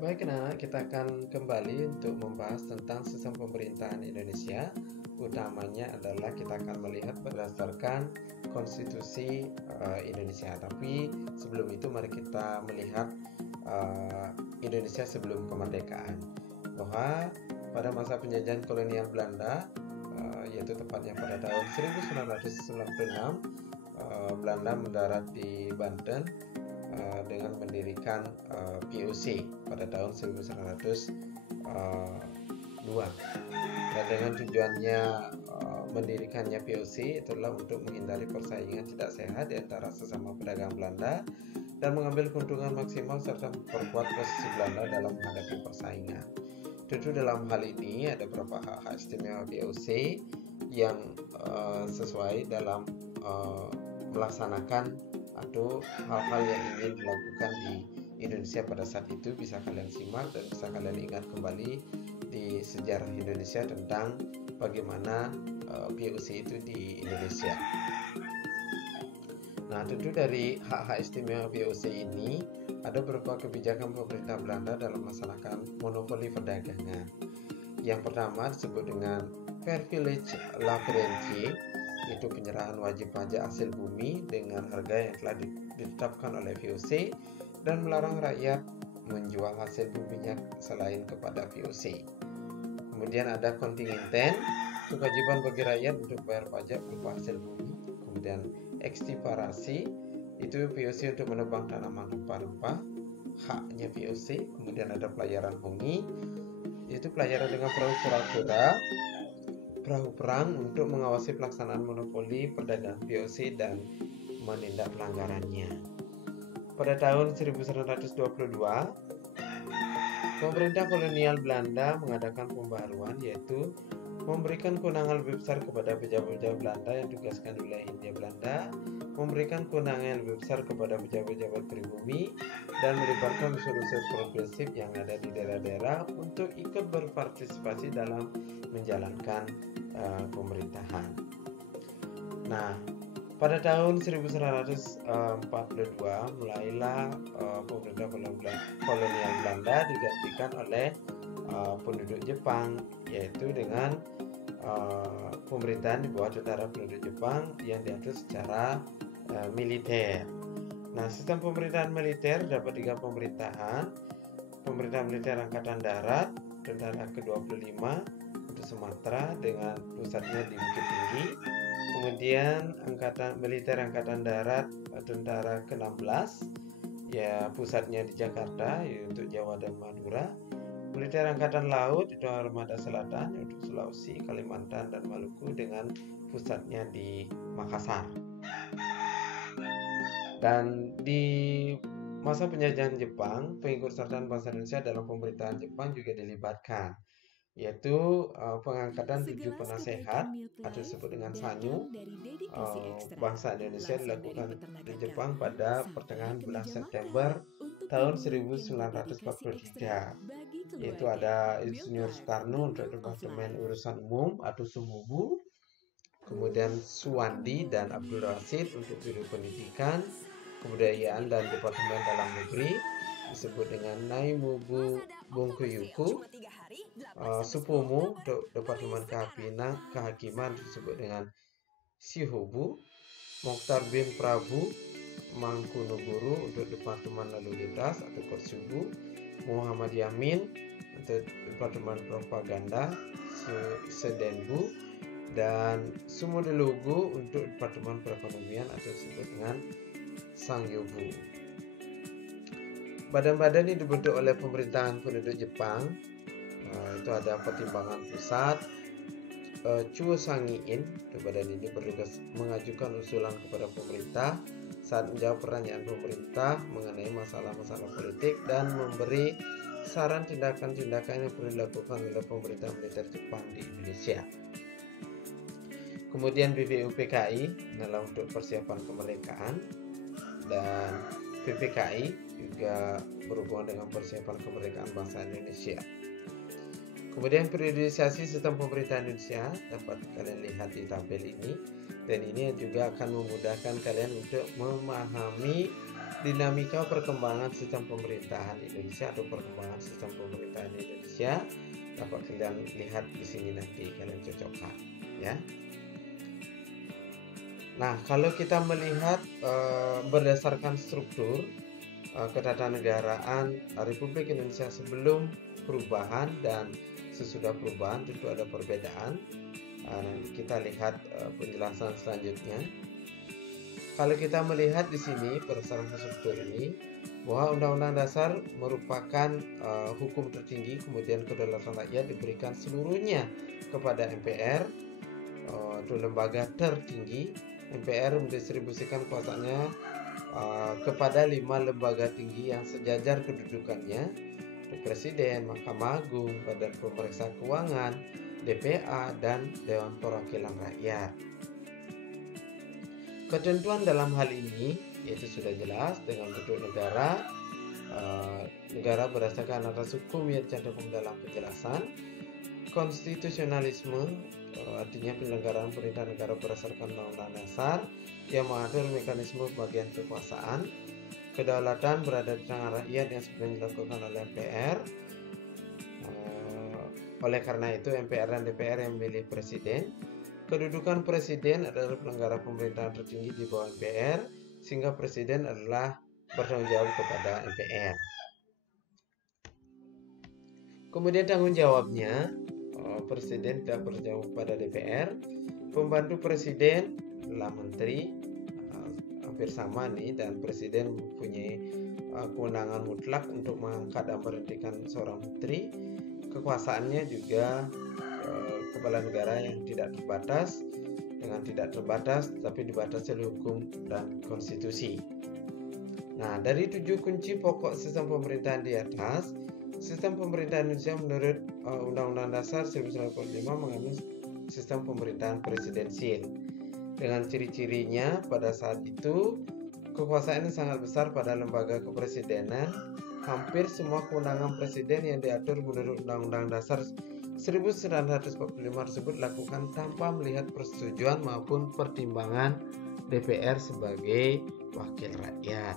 Baik, anak, kita akan kembali untuk membahas tentang sistem pemerintahan Indonesia. Utamanya adalah kita akan melihat berdasarkan konstitusi Indonesia. Tapi sebelum itu mari kita melihat Indonesia sebelum kemerdekaan. Bahwa pada masa penjajahan kolonial Belanda, yaitu tepatnya pada tahun 1996, Belanda mendarat di Banten dengan mendirikan VOC pada tahun 1902. Dan dengan tujuannya mendirikannya VOC itulah untuk menghindari persaingan tidak sehat di antara sesama pedagang Belanda dan mengambil keuntungan maksimal serta memperkuat posisi Belanda dalam menghadapi persaingan. Tentu dalam hal ini ada beberapa hak istimewa VOC yang sesuai dalam melaksanakan atau hal-hal yang ingin dilakukan di Indonesia pada saat itu. Bisa kalian simak dan bisa kalian ingat kembali di sejarah Indonesia tentang bagaimana VOC itu di Indonesia. Nah, tentu dari hak-hak istimewa VOC ini ada beberapa kebijakan pemerintah Belanda dalam melaksanakan monopoli perdagangan. Yang pertama disebut dengan Privilege La Rentier, yaitu penyerahan wajib pajak hasil bumi dengan harga yang telah ditetapkan oleh VOC dan melarang rakyat menjual hasil buminya selain kepada VOC. Kemudian ada kontingenten, kewajiban bagi rakyat untuk bayar pajak berupa hasil bumi. Kemudian ekstiparasi, itu VOC untuk menebang tanaman rempah-rempah, haknya VOC. Kemudian ada pelayaran hongi, yaitu pelayaran dengan perahu perang untuk mengawasi pelaksanaan monopoli perdagangan VOC dan menindak pelanggarannya. Pada tahun 1922, pemerintah kolonial Belanda mengadakan pembaharuan, yaitu memberikan kewenangan lebih besar kepada pejabat-pejabat Belanda yang ditugaskan di wilayah Hindia Belanda, memberikan kewenangan yang lebih besar kepada pejabat-pejabat pribumi, dan melibatkan unsur-unsur progresif yang ada di daerah-daerah untuk ikut berpartisipasi dalam menjalankan pemerintahan. Nah, pada tahun 1942 mulailah pemerintah kolonial Belanda digantikan oleh penduduk Jepang, yaitu dengan pemerintahan di bawah tentara penduduk Jepang yang diatur secara militer. Nah, sistem pemerintahan militer dapat tiga pemerintahan: pemerintah militer Angkatan Darat, tentara ke-25 untuk Sumatera dengan pusatnya di Bukit Tinggi. Kemudian militer Angkatan Darat, tentara ke-16, ya pusatnya di Jakarta, yaitu untuk Jawa dan Madura. Militer Angkatan Laut itu Armada Selatan untuk Sulawesi, Kalimantan, dan Maluku dengan pusatnya di Makassar. Dan di masa penjajahan Jepang, pengikutsertaan bangsa Indonesia dalam pemerintahan Jepang juga dilibatkan, yaitu pengangkatan 7 penasehat atau disebut dengan sanyu bangsa Indonesia dilakukan di Jepang pada pertengahan bulan September tahun 1943, yaitu ada Insinyur Soekarno untuk Departemen Urusan Umum atau Sumubu, kemudian Suwandi dan Abdul Rashid untuk Biro Pendidikan, Kebudayaan dan Departemen Dalam Negeri disebut dengan Naimubu Bunkuyuku, Supomo untuk Departemen Kehakiman disebut dengan Sihobu, Mokhtar bin Prabu Mangkunegoro untuk Departemen Lalu Lintas atau Korsubu, Muhammad Yamin untuk Departemen Propaganda Sedenbu, dan Sumodelogo untuk Departemen Perekonomian atau disebut dengan Sangyobu. Badan-badan ini dibentuk oleh pemerintahan penduduk Jepang. Itu ada Pertimbangan Pusat, Chuosangiin. Badan ini bertugas mengajukan usulan kepada pemerintah saat menjawab pertanyaan pemerintah mengenai masalah-masalah politik dan memberi saran tindakan-tindakan yang perlu dilakukan oleh pemerintah militer Jepang di Indonesia. Kemudian BPUPKI adalah untuk persiapan kemerdekaan, dan PPKI juga berhubungan dengan persiapan kemerdekaan bangsa Indonesia. Kemudian periodisasi sistem pemerintahan Indonesia dapat kalian lihat di tabel ini, dan ini juga akan memudahkan kalian untuk memahami dinamika perkembangan sistem pemerintahan Indonesia atau perkembangan sistem pemerintahan Indonesia dapat kalian lihat di sini, nanti kalian cocokkan ya. Nah, kalau kita melihat berdasarkan struktur ketatanegaraan Republik Indonesia sebelum perubahan dan sesudah perubahan, tentu ada perbedaan. Kita lihat penjelasan selanjutnya. Kalau kita melihat di sini berdasarkan struktur ini, bahwa Undang-Undang Dasar merupakan hukum tertinggi, kemudian kedaulatan rakyat diberikan seluruhnya kepada MPR, itu lembaga tertinggi. MPR mendistribusikan kuasanya kepada 5 lembaga tinggi yang sejajar kedudukannya: Presiden, Mahkamah Agung, Badan Pemeriksa Keuangan, DPA, dan Dewan Perwakilan Rakyat. Ketentuan dalam hal ini yaitu sudah jelas dengan bentuk negara. Negara berdasarkan asas hukum yang dicantumkan dalam penjelasan. Konstitusionalisme, artinya penyelenggaraan pemerintahan negara berdasarkan Undang-Undang Dasar yang mengatur mekanisme pembagian kekuasaan. Kedaulatan berada di tangan rakyat yang sebenarnya dilakukan oleh MPR. Oleh karena itu MPR dan DPR yang memilih presiden. Kedudukan presiden adalah penyelenggara pemerintahan tertinggi di bawah MPR, sehingga presiden adalah bertanggung jawab kepada MPR. Kemudian tanggung jawabnya, presiden tidak bertanggung jawab kepada DPR. Pembantu presiden adalah menteri, hampir sama nih, dan presiden mempunyai kewenangan mutlak untuk mengangkat dan memberhentikan seorang menteri. Kekuasaannya juga kepala negara yang tidak terbatas, dengan tidak terbatas tapi dibatasi oleh hukum dan konstitusi. Nah, dari 7 kunci pokok sistem pemerintahan di atas, sistem pemerintahan Indonesia menurut Undang-Undang Dasar 1945 mengandung sistem pemerintahan presidensial. Dengan ciri-cirinya, pada saat itu kekuasaan yang sangat besar pada lembaga kepresidenan. Hampir semua kewenangan presiden yang diatur menurut Undang-Undang Dasar 1945 tersebut dilakukan tanpa melihat persetujuan maupun pertimbangan DPR sebagai wakil rakyat.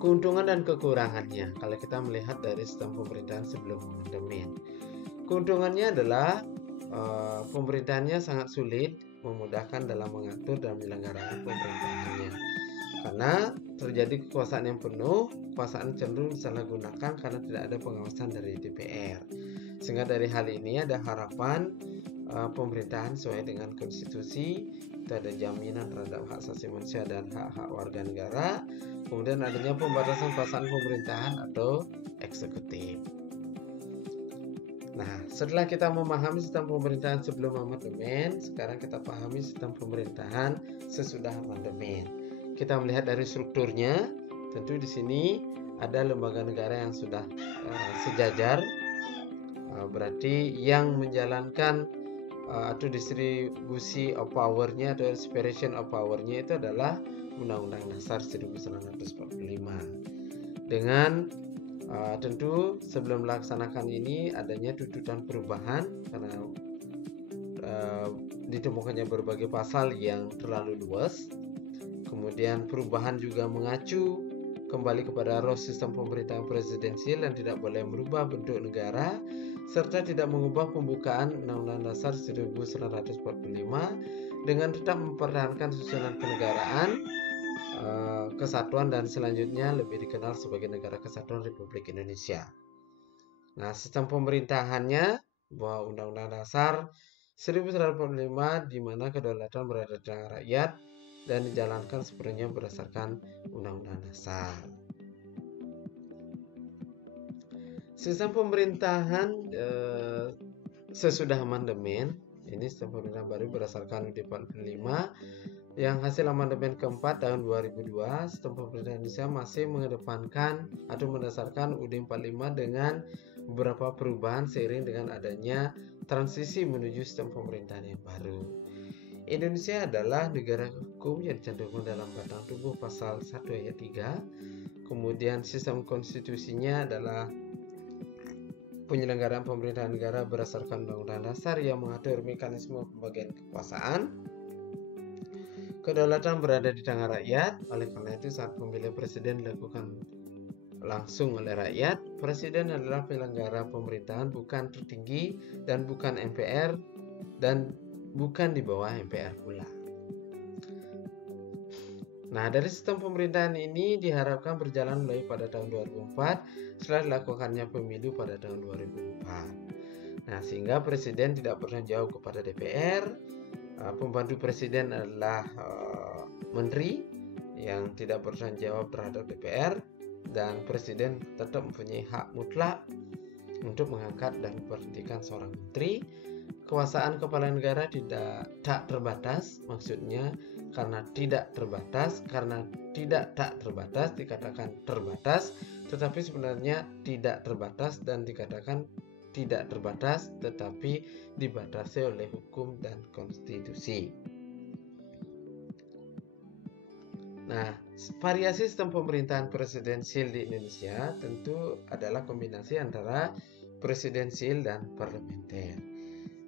Keuntungan dan kekurangannya, kalau kita melihat dari sistem pemerintahan sebelum amandemen. Keuntungannya adalah pemerintahannya sangat sulit, memudahkan dalam mengatur dan menyelenggarakan pemerintahannya. Karena terjadi kekuasaan yang penuh, kekuasaan cenderung disalahgunakan karena tidak ada pengawasan dari DPR. Sehingga dari hal ini ada harapan pemerintahan sesuai dengan konstitusi, itu ada jaminan terhadap hak asasi manusia dan hak-hak warga negara. Kemudian adanya pembatasan kekuasaan pemerintahan atau eksekutif. Nah, setelah kita memahami sistem pemerintahan sebelum amandemen, sekarang kita pahami sistem pemerintahan sesudah amandemen. Kita melihat dari strukturnya, tentu di sini ada lembaga negara yang sudah sejajar, berarti yang menjalankan atau distribusi of power-nya atau separation of power-nya itu adalah Undang-Undang Dasar 1945. Dengan tentu sebelum melaksanakan ini adanya tuntutan perubahan karena ditemukannya berbagai pasal yang terlalu luas. Kemudian perubahan juga mengacu kembali kepada roh sistem pemerintahan presidensial dan tidak boleh merubah bentuk negara, serta tidak mengubah pembukaan Undang-Undang Dasar 1945 dengan tetap mempertahankan susunan kenegaraan, kesatuan, dan selanjutnya lebih dikenal sebagai Negara Kesatuan Republik Indonesia. Nah, sistem pemerintahannya bahwa Undang-Undang Dasar 1945 di mana kedaulatan berada di tangan rakyat dan dijalankan sepenuhnya berdasarkan Undang-Undang Dasar. Sistem pemerintahan sesudah amandemen, ini sistem pemerintahan baru berdasarkan UUD 45 yang hasil amandemen keempat tahun 2002. Sistem pemerintahan Indonesia masih mengedepankan atau mendasarkan UUD 45 dengan beberapa perubahan seiring dengan adanya transisi menuju sistem pemerintahan yang baru. Indonesia adalah negara hukum yang dicantumkan dalam batang tubuh pasal 1 ayat 3. Kemudian sistem konstitusinya adalah penyelenggaraan pemerintahan negara berdasarkan Undang-Undang Dasar yang mengatur mekanisme pembagian kekuasaan. Kedaulatan berada di tangan rakyat, oleh karena itu saat pemilihan presiden dilakukan langsung oleh rakyat. Presiden adalah penyelenggara pemerintahan, bukan tertinggi dan bukan MPR dan bukan di bawah MPR pula. Nah, dari sistem pemerintahan ini diharapkan berjalan mulai pada tahun 2004 setelah dilakukannya pemilu pada tahun 2004. Nah, sehingga presiden tidak bertanggung jawab kepada DPR. Pembantu presiden adalah menteri yang tidak bertanggung jawab terhadap DPR, dan presiden tetap mempunyai hak mutlak untuk mengangkat dan memberhentikan seorang menteri. Kekuasaan kepala negara tak terbatas, maksudnya karena tidak terbatas, karena tidak tak terbatas dikatakan terbatas, tetapi sebenarnya tidak terbatas, dan dikatakan tidak terbatas tetapi dibatasi oleh hukum dan konstitusi. Nah, variasi sistem pemerintahan presidensial di Indonesia tentu adalah kombinasi antara presidensial dan parlementer.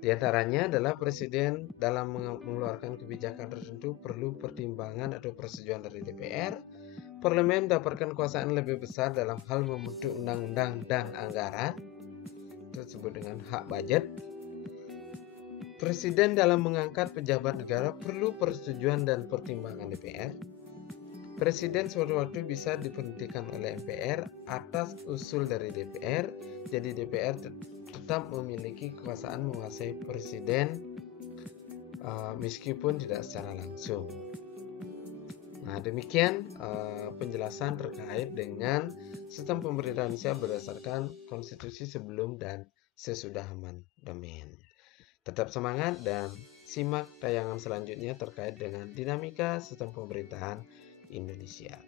Di antaranya adalah presiden dalam mengeluarkan kebijakan tertentu perlu pertimbangan atau persetujuan dari DPR. Parlemen mendapatkan kekuasaan lebih besar dalam hal membentuk undang-undang dan anggaran, itu disebut dengan hak budget. Presiden dalam mengangkat pejabat negara perlu persetujuan dan pertimbangan DPR. Presiden suatu waktu bisa diberhentikan oleh MPR atas usul dari DPR. Jadi DPR tetap memiliki kekuasaan menguasai presiden meskipun tidak secara langsung. Nah, demikian penjelasan terkait dengan sistem pemerintahan Indonesia berdasarkan konstitusi sebelum dan sesudah amandemen. Tetap semangat dan simak tayangan selanjutnya terkait dengan dinamika sistem pemerintahan Indonesia.